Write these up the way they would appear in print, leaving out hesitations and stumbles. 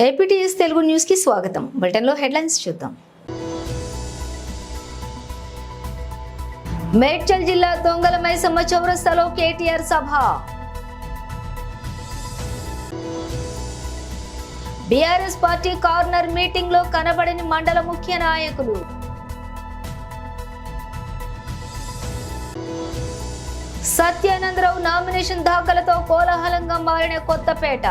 APTS Telugu news కి స్వాగతం. Bulletin లో హెడ్లైన్స్ చూద్దాం. మేడ్చల్ జిల్లా దొంగల మైసమ్మ చౌరస్తాలో కేటీఆర్ సభ. బీఆర్ఎస్ పార్టీ కార్నర్ మీటింగ్ లో కనబడని మండల ముఖ్య నాయకులు. సత్యానందరావు నామినేషన్ దాఖలతో కోలాహలంగా మారిన కొత్తపేట.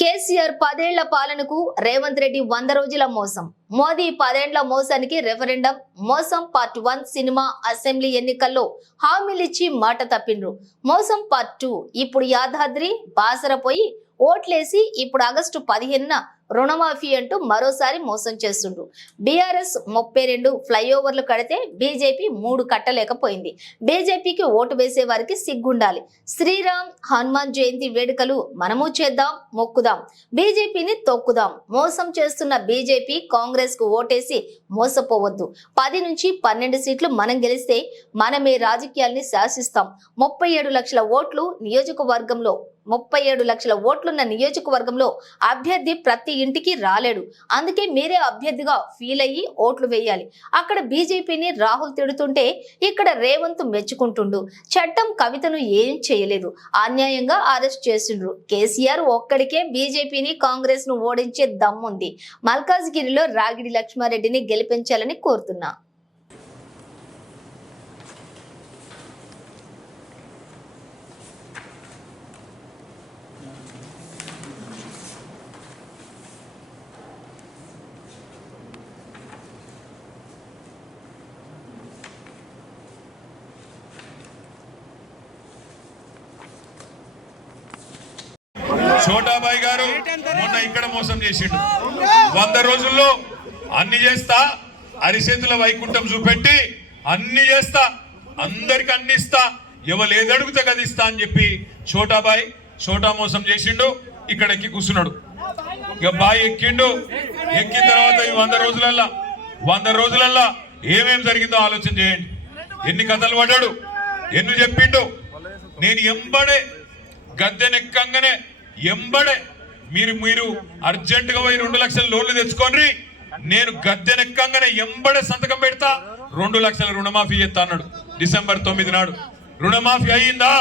కేసీఆర్ 10 ఏళ్ల పాలనకు రేవంత్ రెడ్డి 100 రోజుల మోసం. మోదీ 10 ఏళ్ల మోసానికి రెఫరెండం మోసం పార్ట్ 1 సినిమా అసెంబ్లీ ఎన్నికల్లో హామీలిచ్చి మాట తప్పిండ్రు. మోసం పార్ట్ 2 ఇప్పుడు యాదాద్రి బాసరపోయి ఓట్లేసి ఇప్పుడు ఆగస్టు 15న రుణమాఫీ అంటూ మరోసారి మోసం చేస్తుండ్రు. బీఆర్ఎస్ 32 ఫ్లైఓవర్లు కడితే బీజేపీ 3 కట్టలేకపోయింది. బీజేపీకి ఓటు వేసే వారికి సిగ్గుండాలి. శ్రీరామ్ హనుమాన్ జయంతి వేడుకలు మనము చేద్దాం, మొక్కుదాం, బీజేపీని తొక్కుదాం. మోసం చేస్తున్న బీజేపీ కాంగ్రెస్ కు ఓటేసి మోసపోవద్దు. 10 నుంచి 12 సీట్లు మనం గెలిస్తే మనమే రాజకీయాల్ని శాసిస్తాం. 37 లక్షల ఓట్లు నియోజకవర్గంలో 37 లక్షల ఓట్లున్న నియోజకవర్గంలో అభ్యర్థి ప్రతి ఇంటికి రాలేడు. అందుకే మీరే అభ్యర్థిగా ఫీల్ అయ్యి ఓట్లు వేయాలి. అక్కడ బీజేపీని రాహుల్ తిడుతుంటే ఇక్కడ రేవంత్ మెచ్చుకుంటుండు. చట్టం కవితను ఏం చేయలేదు, అన్యాయంగా అరెస్ట్ చేసిండ్రు. కేసీఆర్ ఒక్కడికే బీజేపీని కాంగ్రెస్ ను ఓడించే దమ్ముంది. మల్కాజ్గిరిలో రాగిడి లక్ష్మారెడ్డిని గెలిపించాలని కోరుతున్నా. చోటాబాయి గారు మొన్న ఇక్కడ మోసం చేసిండు. 100 రోజుల్లో అన్ని చేస్తా, అరిచేతుల వైకుంఠం చూపెట్టి అన్ని చేస్తా, అందరికి అన్ని ఇస్తా, ఎవరు ఏది అడుగుతా కదా ఇస్తా అని చెప్పి చోటా మోసం చేసిండు. ఇక్కడ ఎక్కి కూర్చున్నాడు. ఇక బాయ్ ఎక్కిండు. ఎక్కిన తర్వాత ఈ 100 రోజులల్లా ఏమేం జరిగిందో ఆలోచన చేయండి. ఎన్ని కథలు పడ్డాడు, ఎన్ని చెప్పిండు. నేను ఎంబడే గద్దెనెక్కంగానే మీరు అర్జెంటుగా పోయి 2 లక్షల లోన్లు తెచ్చుకోండి, నేను గద్దెనెక్కంగానే ఎంబడే సంతకం పెడతా, 2 లక్షల రుణమాఫీ చేస్తా అన్నాడు. డిసెంబర్ 9 నాడు రుణమాఫీ అయ్యిందా?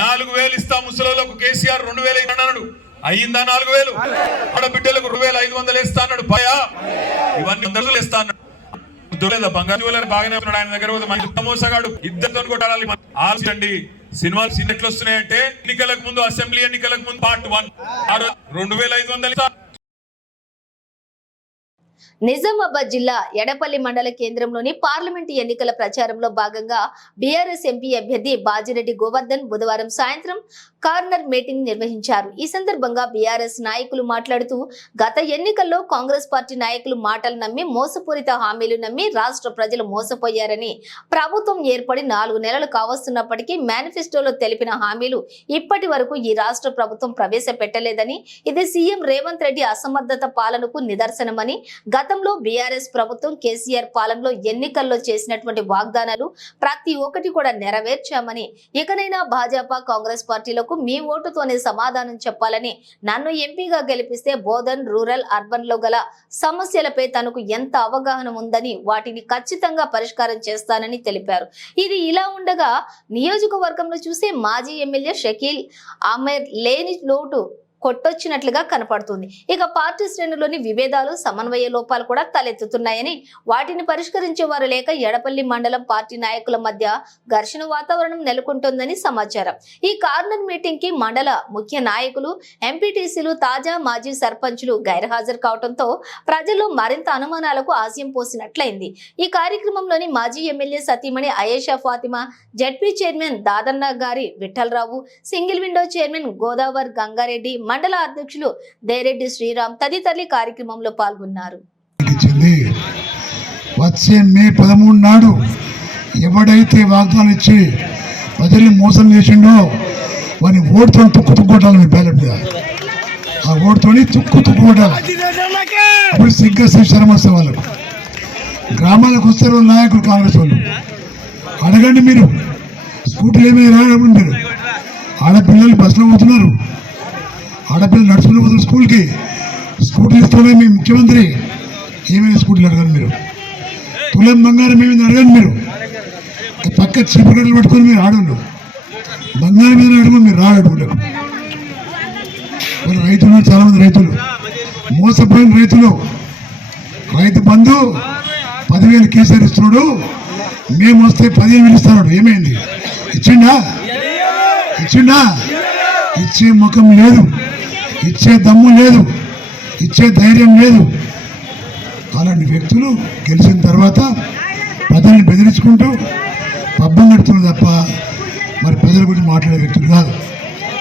4,000 ఇస్తా ముసలోళ్ళకు. కేసీఆర్ 2,000 అన్నాడు. అయ్యిందా? 4,000. ఆడబిడ్డలకు 2,500 ఇస్తా అన్నాడు. పయా ఇవన్నీ 100 ఇస్తా అన్నాడు. బంగారు జ్యువెలర్ బాగానే ఉన్నాడు. ఆయన దగ్గర పోతే మంచి మోసగాడు. ఇద్దరితో కొట్టాలి. ఆలోచండి. సినిమాలు ఎట్లా వస్తున్నాయంటే ఎన్నికలకు ముందు, అసెంబ్లీ ఎన్నికలకు ముందు పార్ట్ 1 2,500. నిజామాబాద్ జిల్లా ఎడపల్లి మండల కేంద్రంలోని పార్లమెంటు ఎన్నికల ప్రచారంలో భాగంగా బీఆర్ఎస్ ఎంపీ అభ్యర్థి బాజిరెడ్డి గోవర్ధన్ బుధవారం సాయంత్రం కార్నర్ మీటింగ్ నిర్వహించారు. ఈ సందర్భంగా బీఆర్ఎస్ నాయకులు మాట్లాడుతూ, గత ఎన్నికల్లో కాంగ్రెస్ పార్టీ నాయకులు మాటలు నమ్మి, మోసపూరిత హామీలు నమ్మి రాష్ట్ర ప్రజలు మోసపోయారని, ప్రభుత్వం ఏర్పడి 4 నెలలు కావస్తున్నప్పటికీ మేనిఫెస్టోలో తెలిపిన హామీలు ఇప్పటి వరకు ఈ రాష్ట్ర ప్రభుత్వం ప్రవేశపెట్టలేదని, ఇది సీఎం రేవంత్ రెడ్డి అసమర్థత పాలనకు నిదర్శనమని, గతంలో బీఆర్ఎస్ ప్రభుత్వం కేసీఆర్ పాలనలో ఎన్నికల్లో చేసినటువంటి వాగ్దానాలు ప్రతి ఒక్కటి కూడా నెరవేర్చామని, ఇకనైనా భాజపా కాంగ్రెస్ పార్టీలకు మీ ఓటుతోనే సమాధానం చెప్పాలని, నన్ను ఎంపీగా గెలిపిస్తే బోధన్, రూరల్, అర్బన్ లో గల సమస్యలపై తనకు ఎంత అవగాహన ఉందని, వాటిని ఖచ్చితంగా పరిష్కారం చేస్తానని తెలిపారు. ఇది ఇలా ఉండగా నియోజకవర్గంలో చూసే మాజీ ఎమ్మెల్యే షకీల్ అహ్మద్ లేని లోటు కొట్టొచ్చినట్లుగా కనపడుతుంది. ఇక పార్టీ శ్రేణులోని విభేదాలు, సమన్వయ లోపాలు కూడా తలెత్తుతున్నాయని, వాటిని పరిష్కరించే వారు లేక ఎడపల్లి మండలం పార్టీ నాయకుల మధ్య ఘర్షణ వాతావరణం నెలకొంటోందని సమాచారం. ఈ కార్నర్ మీటింగ్ కి మండల ముఖ్య నాయకులు, ఎంపీటీసీలు, తాజా మాజీ సర్పంచులు గైర్హాజరు కావడంతో ప్రజల్లో మరింత అనుమానాలకు ఆశయం పోసినట్లయింది. ఈ కార్యక్రమంలోని మాజీ ఎమ్మెల్యే సతీమణి అయేషా ఫాతిమా, జడ్పీ చైర్మన్ దాదన్న గారి Vithalrao, single window chairman Godavar Gangareddy, మండల అధ్యక్షులు దేరెడ్డి శ్రీరామ్ తదితరులు కార్యక్రమంలో పాల్గొన్నారు. వచ్చే మే 13 నాడు ఎవడైతే వాగ్దానం ఇచ్చి ప్రజల్ని మోసం చేసిండో వాని ఓటుతో తుక్కు మీ బ్యాలెట్ మీద. ఆ ఓటుతోని తుక్కు కొట్టాలి. అప్పుడు శర్మ వస్తే వాళ్ళకు గ్రామాలకు వస్తారు నాయకులు, కాంగ్రెస్ వాళ్ళు. అడగండి, మీరు స్కూటీలు ఏమైనా రావడం, ఆడపిల్లలు బస్సులో పోతున్నారు, ఆడపిల్లలు నడుచుకుని పోతున్నారు స్కూల్కి. స్కూటీ ఇస్తూనే మీ ముఖ్యమంత్రి ఏమైనా స్కూటీలు అడగండి మీరు, తులం బంగారం ఏమైనా అడగండి మీరు. పక్క చీపుగడ్డలు పట్టుకొని మీరు ఆడవాళ్ళు బంగారం మీద అడగండి మీరు రాడవులకు. రైతులు చాలా మంది రైతులు మోసపోయిన రైతులు. రైతు బంధు 10,000 కేసీఆర్ ఇస్తున్నాడు, మేము వస్తే 15,000 ఇస్తున్నాడు. ఏమైంది? ఇచ్చిండా? ఇచ్చే ముఖం లేదు, ఇచ్చే దమ్ము లేదు, ఇచ్చే ధైర్యం లేదు. అలాంటి వ్యక్తులు గెలిచిన తర్వాత ప్రజల్ని బెదిరించుకుంటూ పబ్బం నడుతున్నారు తప్ప మరి ప్రజల గురించి మాట్లాడే వ్యక్తులు కాదు.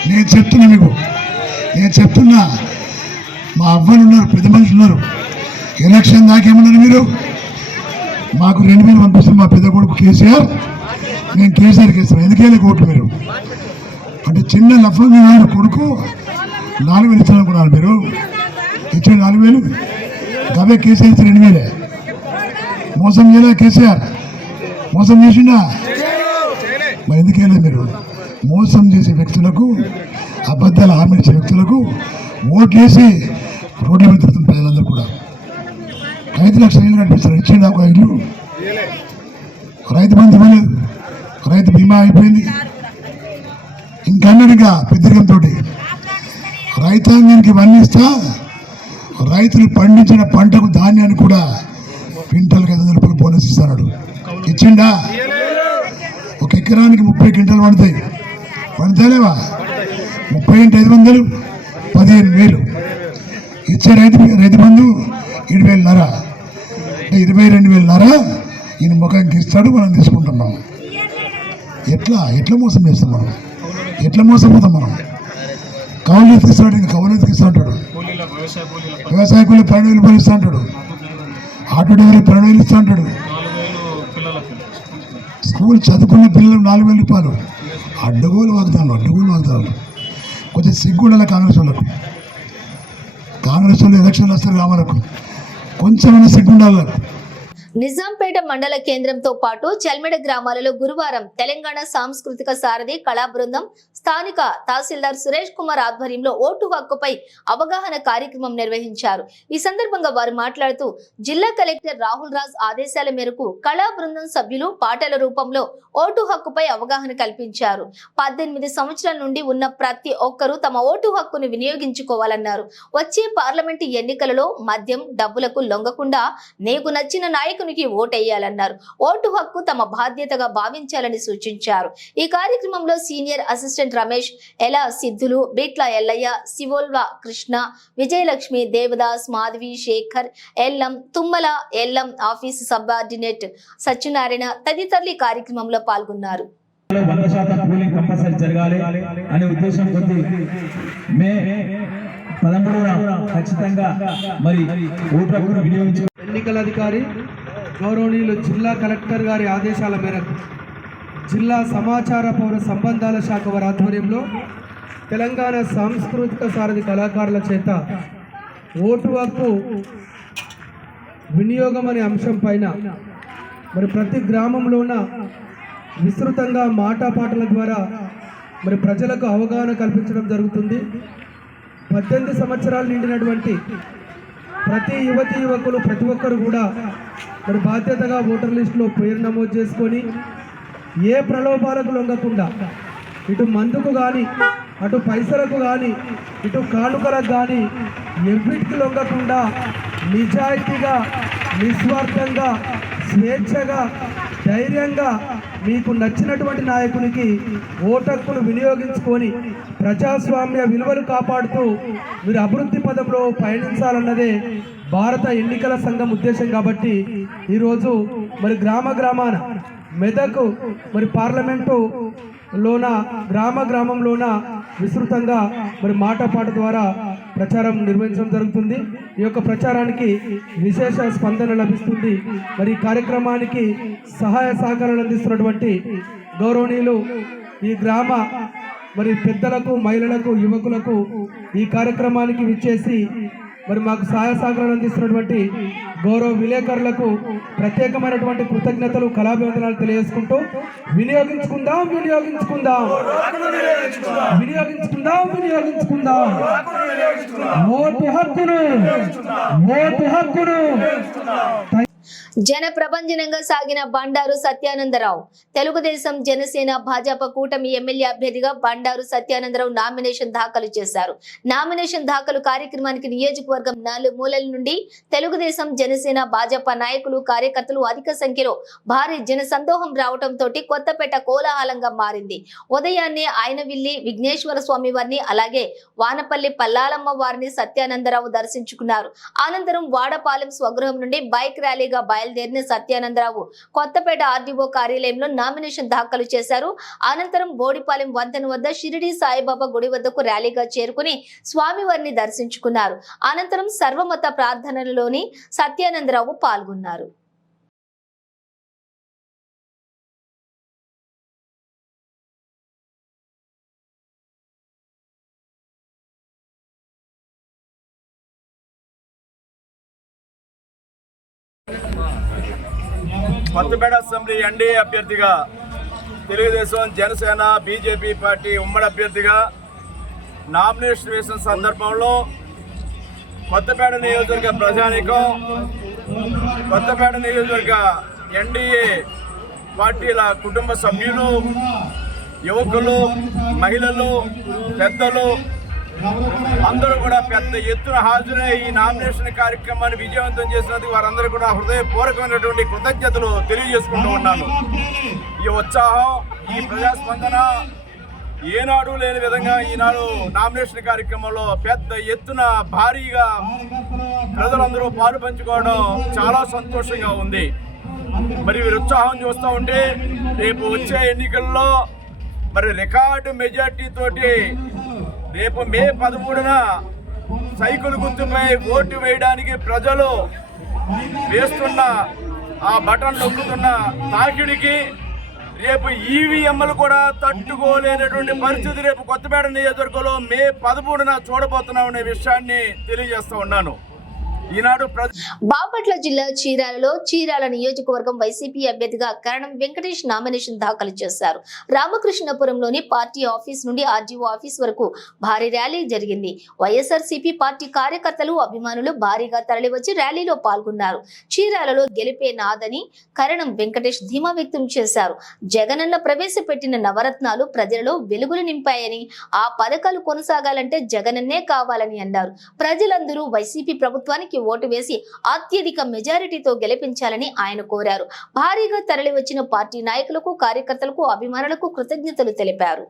నేను చెప్తున్నా మా అవ్వలు ఉన్నారు, పెద్ద మనుషులు ఉన్నారు. ఎలక్షన్ దాకేమన్నారు మీరు? మాకు 2,000 పంపిస్తుంది మా పెద్ద కొడుకు కేసీఆర్, నేను కేసీఆర్కి ఇస్తాను. ఎందుకేళ్ళ కోట్లు మీరు అంటే చిన్న లఫంగా నాడు కొడుకు 4,000 ఇస్తారనుకున్నారు మీరు. ఇచ్చే 4,000 గవే కేసీఆర్ ఇస్తే 2,000. మోసం చేయలే కేసీఆర్, మోసం చేసిండా? మరి ఎందుకేళ్ళ మీరు? మోసం చేసే వ్యక్తులకు, అబద్ధాలు హామీ ఇచ్చే వ్యక్తులకు ఓట్లేసి రోడ్ల మీద తిరుగుతున్న ప్రజలందరూ కూడా 5 లక్షల ఇల్లు కనిపిస్తారు. ఇచ్చిండు ఒక ఇల్లు. రైతు బంధు ఇవ్వలేదు, రైతు బీమా అయిపోయింది. ఇంకన్నాడు ఇంకా పెద్దరికంతో రైతాంగానికి ఇవన్నీ ఇస్తా, రైతులు పండించిన పంటకు ధాన్యాన్ని కూడా క్వింటాల్కి 500 రూపాయలు బోనస్ ఇస్తాడు. ఇచ్చిండా? ఒక ఎకరానికి 30 క్వింటాలు పండుతాయిలేవా? 30 × 500 15,000 ఇచ్చే రైతు బంధు 7,500, 22,500 ఈయన ముఖానికి ఇస్తాడు, మనం తీసుకుంటున్నాం. ఎట్లా మోసం చేస్తాం మనం? ఎట్లా మోసపోతాం మనం? కౌలు ఇస్తాడు, ఇంకా కౌలు ఇస్తా అంటాడు. వ్యవసాయ కూలి 12,000 రూపాయలు ఇస్తా అంటాడు. ఆటో డ్రైవర్ 12,000 ఇస్తా అంటాడు. స్కూల్ చదువుకున్న పిల్లలు 4,000 రూపాయలు. అడ్డగోలు వాగ్దానాలు. కొంచెం సిగ్గుండాలి కాంగ్రెస్ వాళ్ళు ఎలక్షన్లు వస్తారు కావాలకు, కొంచెమైనా సిగ్గుండాలి. నిజాంపేట మండల కేంద్రంతో పాటు చల్మెడ గ్రామాలలో గురువారం తెలంగాణ సాంస్కృతిక సారథి కళా బృందం స్థానిక తహసీల్దార్ సురేష్ కుమార్ ఆధ్వర్యంలో ఓటు హక్కుపై అవగాహన కార్యక్రమం నిర్వహించారు. ఈ సందర్భంగా వారు మాట్లాడుతూ జిల్లా కలెక్టర్ రాహుల్ రాజ్ ఆదేశాల మేరకు కళా బృందం సభ్యులు పాటల రూపంలో ఓటు హక్కుపై అవగాహన కల్పించారు. 18 సంవత్సరాల నుండి ఉన్న ప్రతి ఒక్కరూ తమ ఓటు హక్కును వినియోగించుకోవాలన్నారు. వచ్చే పార్లమెంటు ఎన్నికలలో మద్యం డబ్బులకు లొంగకుండా నీకు నచ్చిన నాయకునికి ఓటేయాలన్నారు. ఓటు హక్కు తమ బాధ్యతగా భావించాలని సూచించారు. ఈ కార్యక్రమంలో సీనియర్ అసిస్టెంట్ రమేష్, ఎల సిద్ధులు, బిట్ల ఎల్లయ్య, శివోల్వ కృష్ణ, విజయలక్ష్మి, దేవదాస్, మాధవి, శేఖర్, ఎల్లం, తుమ్మల, ఎల్లం ఆఫీసు సబార్డినేట్ సత్యనారాయణ తదితరులు కార్యక్రమంలో పాల్గొన్నారు. 100% పోలింగ్ కంపల్సరీ జరగాలి అనే ఉద్దేశం కొద్ది మే 13న ఖచ్చితంగా మరి ఓటు హక్కును వినియోగించు. ఎన్నికల అధికారి గౌరవనీయులు జిల్లా కలెక్టర్ గారి ఆదేశాల మేరకు జిల్లా సమాచార పౌర సంబంధాల శాఖ వారి ఆధ్వర్యంలో తెలంగాణ సాంస్కృతిక సారథి కళాకారుల చేత ఓటు హక్కు వినియోగం అనే అంశం పైన మరి ప్రతి గ్రామంలోన విస్తృతంగా మాటాపాటల ద్వారా మరి ప్రజలకు అవగాహన కల్పించడం జరుగుతుంది. 18 సంవత్సరాలు నిండినటువంటి ప్రతి యువతి యువకులు ప్రతి ఒక్కరు కూడా మరి బాధ్యతగా ఓటర్ లిస్టులో పేరు నమోదు చేసుకొని ఏ ప్రలోభాలకు లొంగకుండా ఇటు మందుకు కానీ అటు పైసలకు కానీ ఇటు కానుకలకు కానీ ఎవ్విటికి లొంగకుండా నిజాయితీగా నిస్వార్థంగా స్వేచ్ఛగా ధైర్యంగా మీకు నచ్చినటువంటి నాయకునికి ఓటక్కును వినియోగించుకొని ప్రజాస్వామ్య విలువలు కాపాడుతూ మీరు అభివృద్ధి పదంలో పయనించాలన్నదే భారత ఎన్నికల సంఘం ఉద్దేశం. కాబట్టి ఈరోజు మరి గ్రామాన మెదక్ మరి పార్లమెంటులోన గ్రామంలోన విస్తృతంగా మరి మాటపాట ద్వారా ప్రచారం నిర్వహించడం జరుగుతుంది. ఈ యొక్క ప్రచారానికి విశేష స్పందన లభిస్తుంది. మరి ఈ కార్యక్రమానికి సహాయ సహకారాలు అందిస్తున్నటువంటి గౌరవనీయులు ఈ గ్రామ మరి పెద్దలకు, మహిళలకు, యువకులకు ఈ కార్యక్రమానికి విచ్చేసి మరి మాకు సహాయ సహకారాలు అందిస్తున్నటువంటి గౌరవ విలేకరులకు ప్రత్యేకమైనటువంటి కృతజ్ఞతలు కళాభివందనాలు తెలియజేసుకుంటూ వినియోగించుకుందాం వినియోగించుకుందాం వినియోగించుకుందాం వినియోగించుకుందాం ఓటు హక్కును ఓటు హక్కును. జన ప్రభంజనంగా సాగిన బండారు సత్యానందరావు. తెలుగుదేశం, జనసేన, భాజపా కూటమి ఎమ్మెల్యే అభ్యర్థిగా బండారు సత్యానందరావు నామినేషన్ దాఖలు చేశారు. నామినేషన్ దాఖలు కార్యక్రమానికి నియోజకవర్గం నలుమూలల నుండి తెలుగుదేశం, జనసేన, భాజపా నాయకులు, కార్యకర్తలు అధిక సంఖ్యలో భారీ జన సందోహం రావడంతో కొత్తపేట కోలాహలంగా మారింది. ఉదయాన్నే ఆయనవిల్లి విఘ్నేశ్వర స్వామి వారిని, అలాగే వానపల్లి పల్లాలమ్మ వారిని సత్యానందరావు దర్శించుకున్నారు. అనంతరం వాడపాలెం స్వగృహం నుండి బైక్ ర్యాలీగా బయలుదేరిన సత్యానందరావు కొత్తపేట ఆర్డీఓ కార్యాలయంలో నామినేషన్ దాఖలు చేశారు. అనంతరం బోడిపాలెం వంతెన వద్ద షిరిడి సాయిబాబా గుడి వద్దకు ర్యాలీగా చేరుకుని స్వామివారిని దర్శించుకున్నారు. అనంతరం సర్వమత ప్రార్థనలోని సత్యానందరావు పాల్గొన్నారు. కొత్తపేట అసెంబ్లీ ఎన్డీఏ అభ్యర్థిగా, తెలుగుదేశం, జనసేన, బీజేపీ పార్టీ ఉమ్మడి అభ్యర్థిగా నామినేషన్ వేసిన సందర్భంలో కొత్తపేట నియోజకవర్గ ప్రజానీకం, కొత్తపేట నియోజకవర్గ ఎన్డీఏ పార్టీల కుటుంబ సభ్యులు, యువకులు, మహిళలు, పెద్దలు అందరూ కూడా పెద్ద ఎత్తున హాజరై ఈ నామినేషన్ కార్యక్రమాన్ని విజయవంతం చేసినందుకు వారందరూ కూడా హృదయపూర్వకమైనటువంటి కృతజ్ఞతలు తెలియజేసుకుంటూ ఉన్నాను. ఈ ఉత్సాహం, ఈ ప్రజాస్పందన ఏనాడు లేని విధంగా ఈనాడు నామినేషన్ కార్యక్రమంలో పెద్ద ఎత్తున భారీగా ప్రజలందరూ పాలు పంచుకోవడం చాలా సంతోషంగా ఉంది. మరి వీరి ఉత్సాహం చూస్తూ ఉంటే రేపు వచ్చే ఎన్నికల్లో మరి రికార్డు మెజార్టీ తోటి రేపు మే 13న సైకిల్ గుర్తుపై ఓటు వేయడానికి ప్రజలు వేస్తున్న ఆ బటన్ నొక్కుతున్న తాకిడికి రేపు ఈవీఎంలు కూడా తట్టుకోలేనటువంటి పరిస్థితి రేపు కొత్తపేట నియోజకవర్గంలో మే 13న చూడబోతున్నామనే విషయాన్ని తెలియజేస్తూ ఉన్నాను. ఈనాడు బాపట్ల జిల్లా చీరాలలో చీరాల నియోజకవర్గం వైసీపీ అభ్యర్థిగా కరణం వెంకటేష్ నామినేషన్ దాఖలు చేశారు. రామకృష్ణపురంలోని పార్టీ ఆఫీస్ నుండి ఆర్డీఓ ఆఫీస్ వరకు భారీ ర్యాలీ జరిగింది. వైఎస్ఆర్సీపీ పార్టీ కార్యకర్తలు, అభిమానులు భారీగా తరలివచ్చి ర్యాలీలో పాల్గొన్నారు. చీరాలలో గెలిపే నాదని కరణం వెంకటేష్ ధీమా వ్యక్తం చేశారు. జగనన్న ప్రవేశపెట్టిన నవరత్నాలు ప్రజలలో వెలుగులు నింపాయని, ఆ పథకాలు కొనసాగాలంటే జగనన్నే కావాలని అన్నారు. ప్రజలందరూ వైసీపీ ప్రభుత్వానికి ఓటు వేసి అత్యధిక మెజారిటీతో గెలిపించాలని ఆయన కోరారు. భారీగా తరలివచ్చిన పార్టీ నాయకులకు, కార్యకర్తలకు, అభిమానులకు కృతజ్ఞతలు తెలిపారు.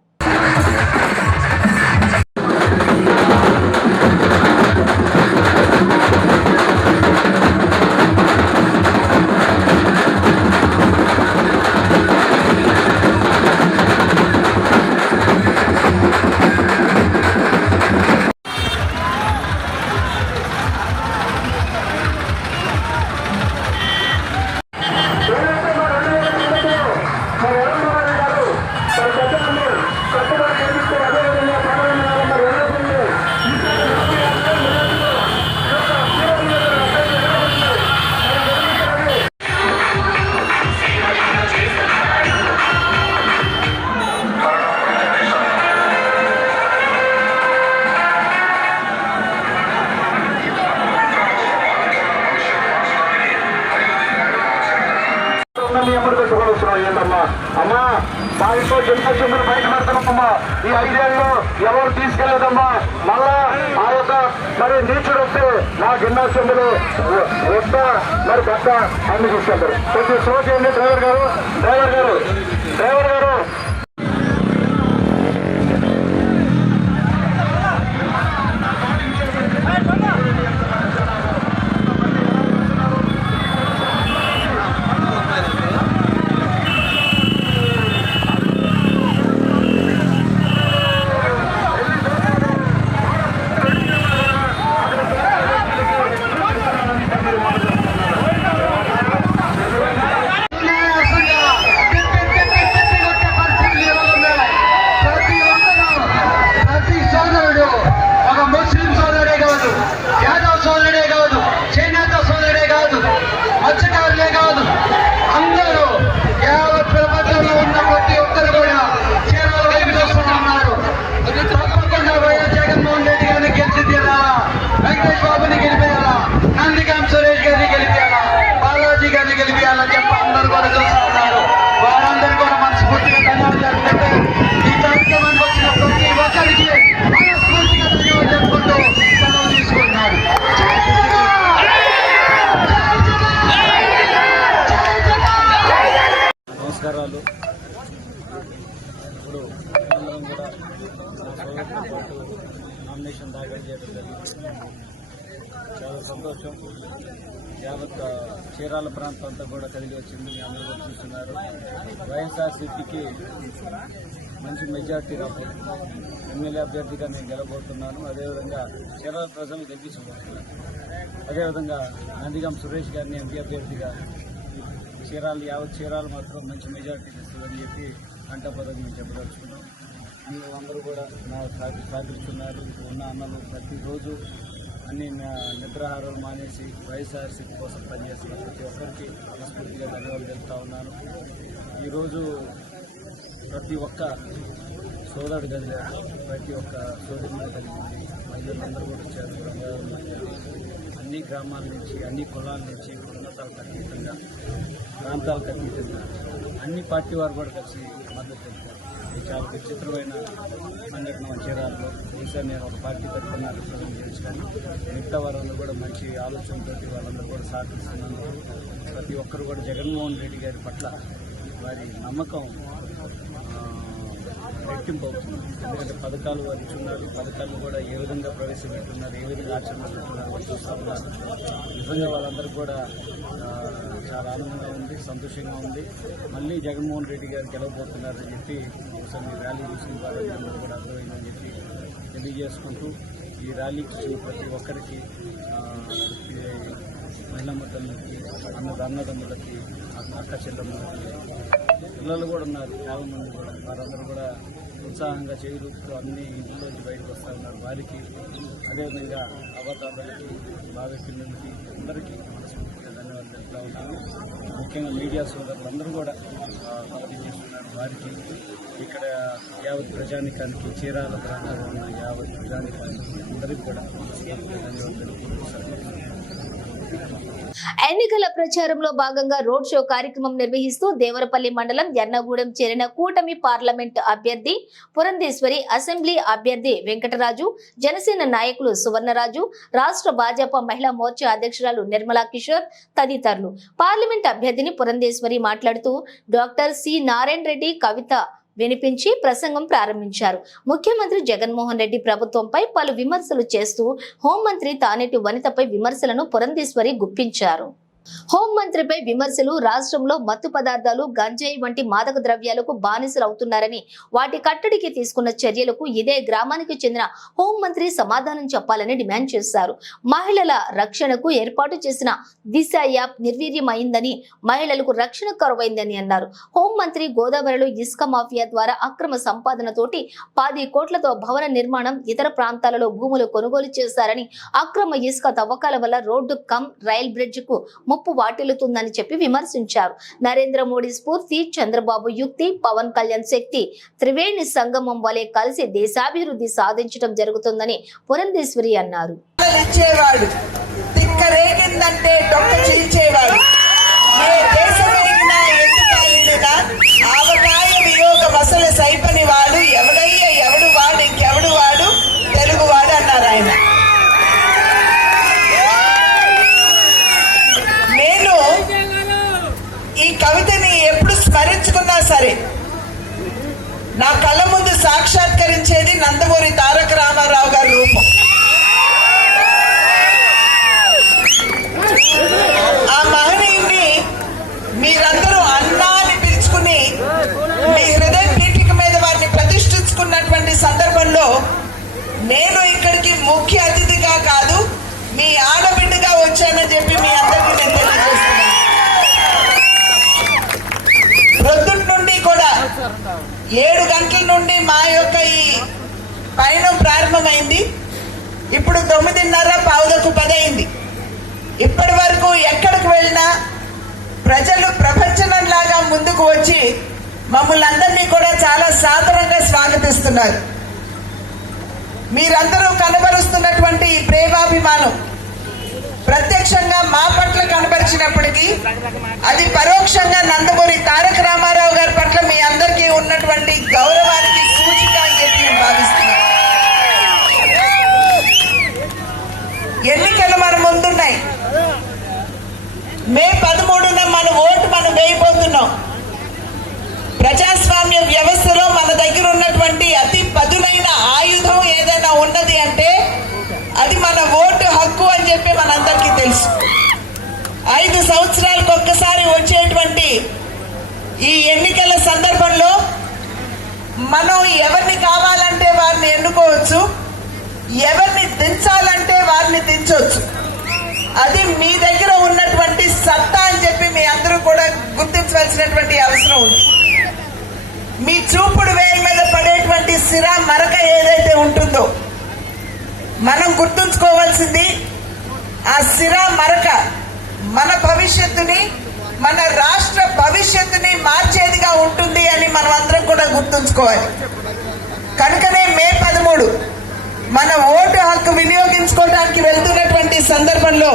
అమ్మా మా ఇంట్లో జన్మజన్మలు బయట పెడతామమ్మా. ఈ 5 ఏళ్ళు ఎవరు తీసుకెళ్లేదమ్మా. మళ్ళా ఆ యొక్క మరి నీచుడు వస్తే నా గిన్నె చెంబులు వద్ద మరి పెద్ద అన్ని తీసుకెళ్తారు. కొంచెం స్లో చేయండి డ్రైవర్ గారు. పరిస్థితి నామినేషన్ దాఖలు చేయడం జరిగింది. చాలా సంతోషం. యావత్ చీరాల ప్రాంతం అంతా కూడా కలిగి వచ్చింది. అందరూ కూడా చూస్తున్నారు. వైఎస్ఆర్సీపీకి మంచి మెజార్టీ రాబోతుంది. ఎమ్మెల్యే అభ్యర్థిగా నేను గెలబోతున్నాను. అదేవిధంగా చీరాల ప్రజలు గెలిపించబోతున్నారు. అదేవిధంగా నందిగం సురేష్ గారిని ఎంపీ అభ్యర్థిగా యావత్ చీరాలు మాత్రం మంచి మెజార్టీ ఇస్తుందని చెప్పి కంటపదం మేము చెప్పదలుచుకున్నాం. అందరూ కూడా నా సహకరిస్తున్నారు. ఉన్న అన్నలు ప్రతిరోజు అన్ని నిద్రాహారాలు మానేసి వైఎస్ఆర్సీపీ కోసం పనిచేస్తున్న ప్రతి ఒక్కరికి మనస్ఫూర్తిగా ధన్యవాదాలు తెలుపుతా ఉన్నాను. ఈరోజు ప్రతి ఒక్క సోదరుడు కలిగారు, ప్రతి ఒక్క సోదరుడు కలిగింది. మహిళలందరూ కూడా వచ్చారు. అన్ని గ్రామాల నుంచి, అన్ని కులాల నుంచి, ఉన్నతాలకు అతీతంగా, ప్రాంతాలకు అతీతంగా అన్ని పార్టీ వారు కూడా కలిసి మద్దతు తెలిపారు. ఇది చాలా విచిత్రమైన సంఘటన చీరాలలో. బహుశా నేను ఒక పార్టీ తరఫున రిప్రజెంట్ చేశాను. మిగతా వారందరూ కూడా మంచి ఆలోచనతో వాళ్ళందరూ కూడా సహకరిస్తున్నాను. ప్రతి ఒక్కరు కూడా జగన్మోహన్ రెడ్డి గారి పట్ల వారి నమ్మకం రెట్టింపు అవుతుంది. ఎందుకంటే పథకాలు వారు ఇచ్చున్నారు. పథకాలు కూడా ఏ విధంగా ప్రవేశపెట్టున్నారు, ఏ విధంగా ఆచరణ పెట్టున్నారు వాళ్ళు చూస్తూ ఉన్నారు. నిజంగా వాళ్ళందరూ కూడా చాలా ఆనందంగా ఉంది, సంతోషంగా ఉంది. మళ్ళీ జగన్మోహన్ రెడ్డి గారు గెలవబోతున్నారని చెప్పి ఒకసారి మీ ర్యాలీ చూసిన వాళ్ళందరూ కూడా అర్థమైందని చెప్పి తెలియజేసుకుంటూ ఈ ర్యాలీకి వచ్చిన ప్రతి ఒక్కరికి మహిళమ్మ తల్లికి, అన్నదమ్ములకి, అక్క చెల్లెమ్మలకి, పిల్లలు కూడా ఉన్నారు చాలామంది కూడా. వారందరూ కూడా ఉత్సాహంగా చేరుతూ అన్ని ఇంట్లోంచి బయటకు వస్తూ ఉన్నారు. వారికి అదేవిధంగా అవతారాలకి, బాగా పిల్లలకి అందరికీ మనస్ఫూర్తిగా ధన్యవాదాలు తెలుపుతా ఉన్నాను. ముఖ్యంగా మీడియా సోదరులందరూ కూడా కవరేజ్ చేస్తున్నారు. వారికి ఇక్కడ యావత్ ప్రజానికానికి, చీరాల ప్రాంతంలో ఉన్న యావత్ ప్రజానికానికి అందరికీ కూడా మనస్ఫూర్తిగా ధన్యవాదాలు తెలుపుతున్నాను. ఎన్నికల ప్రచారంలో భాగంగా రోడ్ షో కార్యక్రమం నిర్వహిస్తూ దేవరపల్లి మండలం ఎర్నగూడెం చేరిన కూటమి పార్లమెంట్ అభ్యర్థి పురంధేశ్వరి, అసెంబ్లీ అభ్యర్థి వెంకటరాజు, జనసేన నాయకులు సువర్ణరాజు, రాష్ట్ర భాజపా మహిళా మోర్చా అధ్యక్షురాలు నిర్మలా కిషోర్ తదితరులు. పార్లమెంట్ అభ్యర్థిని పురంధేశ్వరి మాట్లాడుతూ డాక్టర్ సి నారాయణ రెడ్డి కవిత వినిపించి ప్రసంగం ప్రారంభించారు. ముఖ్యమంత్రి జగన్మోహన్ రెడ్డి ప్రభుత్వంపై పలు విమర్శలు చేస్తూ హోంమంత్రి తానేటి వనితపై విమర్శలను పురంధేశ్వరి గుప్పించారు. హోంమంత్రిపై విమర్శలు రాష్ట్రంలో మత్తు పదార్థాలు, గంజాయి వంటి మాదక ద్రవ్యాలకు బానిసలు అవుతున్నారని, వాటి కట్టడికి తీసుకున్న చర్యలకు ఇదే గ్రామానికి చెందిన హోంమంత్రి సమాధానం చెప్పాలని డిమాండ్ చేశారు. మహిళల రక్షణకు ఏర్పాటు చేసిన దిశ యాప్ నిర్వీర్యమైందని, మహిళలకు రక్షణ కరువైందని అన్నారు. హోంమంత్రి గోదావరిలో ఇసుక మాఫియా ద్వారా అక్రమ సంపాదనతోటి 10 కోట్లతో భవన నిర్మాణం, ఇతర ప్రాంతాలలో భూములు కొనుగోలు చేశారని, అక్రమ ఇసుక తవ్వకాల వల్ల రోడ్డు కమ్ రైల్ బ్రిడ్జ్ కు ముప్పు వాటిల్లుతుందని చెప్పి విమర్శించారు. నరేంద్ర మోడీ స్ఫూర్తి, చంద్రబాబు యుక్తి, పవన్ కళ్యాణ్ శక్తి త్రివేణి సంగమం వలె కలిసి దేశాభివృద్ధి సాధించడం జరుగుతుందని పురంధేశ్వరి అన్నారు. స్మరించుకున్నా సరే నా కళ్ళ ముందు సాక్షాత్కరించేది నందమూరి తారక రామారావు గారి రూపం. ఆ మహనీయుని మీరందరూ అన్నా అని పిలుచుకుని మీ హృదయ పీఠిక మీద వారిని ప్రతిష్ఠించుకున్నటువంటి సందర్భంలో నేను ఇక్కడికి ముఖ్య అతిథిగా కాదు, మీ ఆడబిడ్డగా వచ్చానని చెప్పి మీ అందరికీ నేను తెలియజేస్తున్నాను. ప్రొద్దుటి నుండి కూడా 7 గంటల నుండి మా యొక్క ఈ పయనం ప్రారంభమైంది. ఇప్పుడు 9:30 పావులకు 10 అయింది. ఇప్పటి వరకు ఎక్కడికి వెళ్ళినా ప్రజలు ప్రపంచంలాగా ముందుకు వచ్చి మమ్మల్ని అందరినీ కూడా చాలా సాదరంగా స్వాగతిస్తున్నారు. మీరందరూ కనబరుస్తున్నటువంటి ఈ ప్రేమాభిమానం ప్రత్యక్షంగా మా పట్ల కనబరిచినప్పటికీ అది పరోక్షంగా నందమూరి తారక రామారావు గారి పట్ల మీ అందరికీ ఉన్నటువంటి గౌరవానికి సూచిక అని చెప్పి నేను భావిస్తున్నాను. ఎన్నికలు మన ముందున్నాయి. మే 13న మన ఓటు మనం వేయబోతున్నాం. ప్రజాస్వామ్య వ్యవస్థలో మన దగ్గర ఉన్నటువంటి అతి పదునైన ఆయుధం అది మన ఓటు హక్కు అని చెప్పి మనందరికీ తెలుసు. 5 సంవత్సరాలకు ఒక్కసారి వచ్చేటువంటి ఈ ఎన్నికల సందర్భంలో మనం ఎవరిని కావాలంటే వారిని ఎన్నుకోవచ్చు, ఎవరిని దించాలంటే వారిని దించవచ్చు. అది మీ దగ్గర ఉన్నటువంటి సత్తా అని చెప్పి మీ అందరూ కూడా గుర్తించవలసినటువంటి అవసరం ఉంది. మీ చూపుడు వేల మీద పడేటువంటి సిరా మరక ఏదైతే ఉంటుందో మనం గుర్తుంచుకోవాల్సింది, ఆ సిరా మరక మన భవిష్యత్తుని, మన రాష్ట్ర భవిష్యత్తుని మార్చేదిగా ఉంటుంది అని మనం అందరం కూడా గుర్తుంచుకోవాలి. కనుకనే మే 13 మన ఓటు హక్కు వినియోగించుకోవడానికి వెళ్తున్నటువంటి సందర్భంలో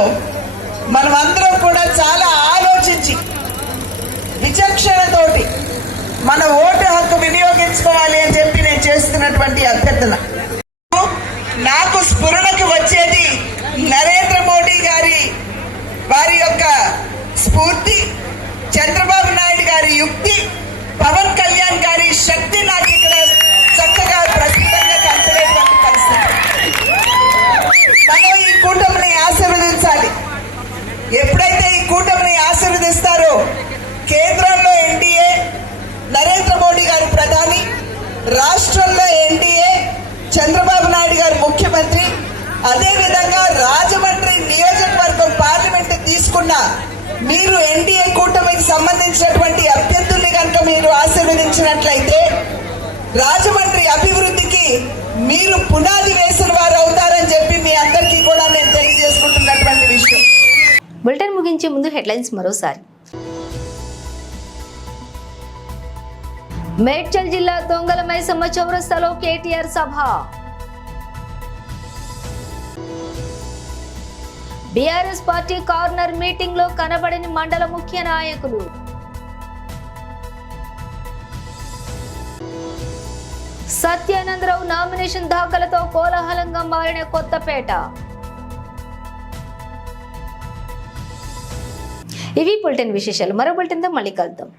మనం అందరం కూడా చాలా ఆలోచించి విచక్షణతోటి మన ఓటు హక్కు వినియోగించుకోవాలి అని చెప్పి నేను చేస్తున్నటువంటి అభ్యర్థన. నాకు స్ఫురణకు వచ్చేది నరేంద్ర మోడీ వారి యొక్క స్ఫూర్తి, చంద్రబాబు నాయుడు గారి యుక్తి, పవన్ కళ్యాణ్ గారి శక్తి నాకు ఇక్కడ చక్కగా ప్రస్తుతంగా కనపడేటువంటి పరిస్థితి. మనం ఈ కూటమిని ఆశీర్వదించాలి. ఎప్పుడైతే ఈ కూటమిని ఆశీర్వదిస్తారో కేంద్రంలో ఎన్డీఏ, నరేంద్ర మోడీ గారు ప్రధాని, రాష్ట్రంలో ఎన్డీఏ, చంద్రబాబు నాయుడు గారు ముఖ్యమంత్రి, అదేవిధంగా రాజమండ్రి నియోజకవర్గం పార్లమెంట్ తీసుకున్న మీరు ఎన్డీఏ కూటమికి సంబంధించినటువంటి అభ్యర్థుల్ని కనుక మీరు ఆశీర్వదించినట్లయితే రాజమండ్రి అభివృద్ధికి మీరు పునాది వేసిన వారు అవుతారని చెప్పి మీ అందరికీ కూడా నేను తెలియజేసుకుంటున్నటువంటి విషయం. బులెటిన్ ముగించే ముందు హెడ్లైన్స్ మరోసారి. మేడ్చల్ జిల్లా దొంగల మైసమ్మ చౌరస్తాలో కేటీఆర్ సభ. బీఆర్ఎస్ పార్టీ కార్నర్ మీటింగ్ లో కనబడని మండల ముఖ్య నాయకులు. సత్యానందరావు నామినేషన్ దాఖలతో కోలాహలంగా మారిన కొత్తపేట. ఇవి బులెటిన్ విశేషాలు. మరో బులెటిన్తో మళ్ళీ కలుద్దాం.